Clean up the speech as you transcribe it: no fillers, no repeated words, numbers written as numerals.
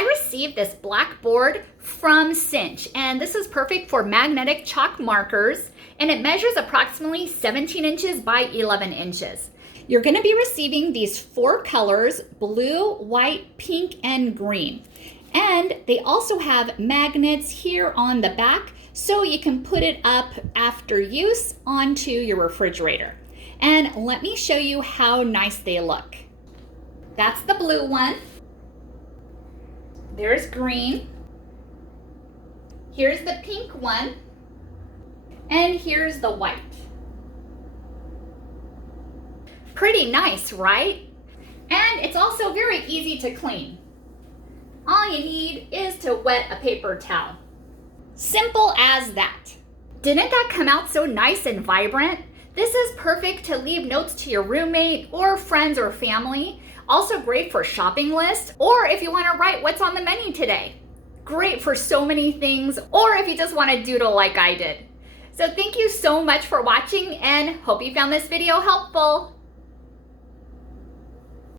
I received this black board from Cinch, and this is perfect for magnetic chalk markers, and it measures approximately 17 inches by 11 inches. You're going to be receiving these 4 colors: blue, white, pink, and green. And they also have magnets here on the back, so you can put it up after use onto your refrigerator. And let me show you how nice they look. That's the blue one. There's green. Here's the pink one. And here's the white. Pretty nice, right? And it's also very easy to clean. All you need is to wet a paper towel. Simple as that. Didn't that come out so nice and vibrant? This is perfect to leave notes to your roommate or friends or family. Also great for shopping lists, or if you want to write what's on the menu today. Great for so many things, or if you just want to doodle like I did. So thank you so much for watching, and hope you found this video helpful.